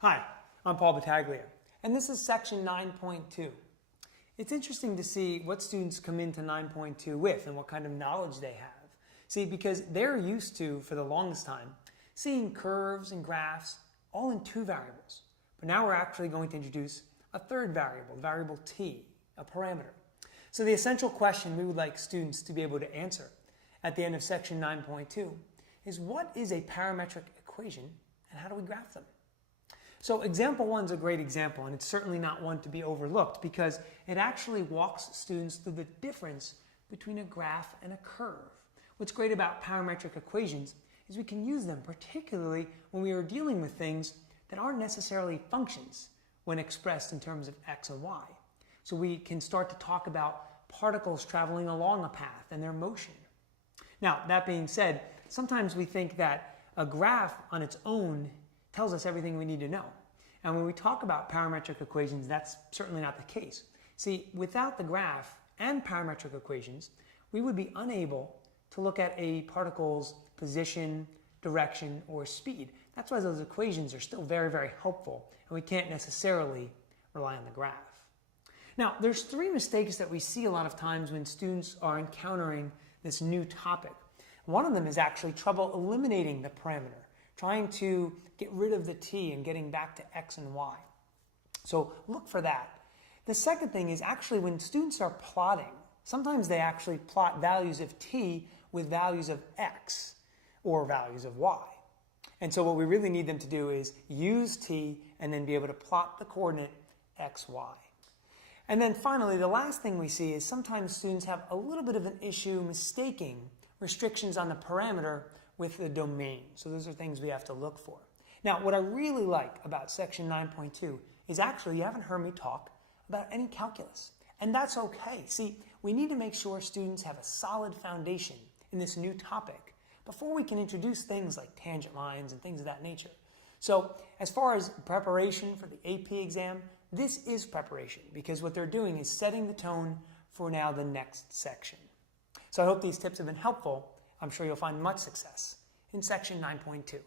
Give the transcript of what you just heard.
Hi, I'm Paul Battaglia, and this is section 9.2. It's interesting to see what students come into 9.2 with and what kind of knowledge they have. See, because they're used to, for the longest time, seeing curves and graphs all in two variables. But now we're actually going to introduce a third variable, the variable t, a parameter. So the essential question we would like students to be able to answer at the end of section 9.2 is, what is a parametric equation and how do we graph them? So example 1 is a great example, and it's certainly not one to be overlooked because it actually walks students through the difference between a graph and a curve. What's great about parametric equations is we can use them, particularly when we are dealing with things that aren't necessarily functions when expressed in terms of x and y. So we can start to talk about particles traveling along a path and their motion. Now, that being said, sometimes we think that a graph on its own tells us everything we need to know. And when we talk about parametric equations, that's certainly not the case. See, without the graph and parametric equations, we would be unable to look at a particle's position, direction, or speed. That's why those equations are still very, very helpful, and we can't necessarily rely on the graph. Now, there's 3 mistakes that we see a lot of times when students are encountering this new topic. One of them is actually trouble eliminating the parameter, trying to get rid of the t and getting back to x and y. So look for that. The second thing is actually when students are plotting, sometimes they actually plot values of t with values of x or values of y. And so what we really need them to do is use t and then be able to plot the coordinate x, y. And then finally, the last thing we see is sometimes students have a little bit of an issue mistaking restrictions on the parameter with the domain. So those are things we have to look for. Now, what I really like about section 9.2 is actually you haven't heard me talk about any calculus. And that's okay. See, we need to make sure students have a solid foundation in this new topic before we can introduce things like tangent lines and things of that nature. So as far as preparation for the AP exam, this is preparation because what they're doing is setting the tone for now the next section. So I hope these tips have been helpful. I'm sure you'll find much success in section 9.2.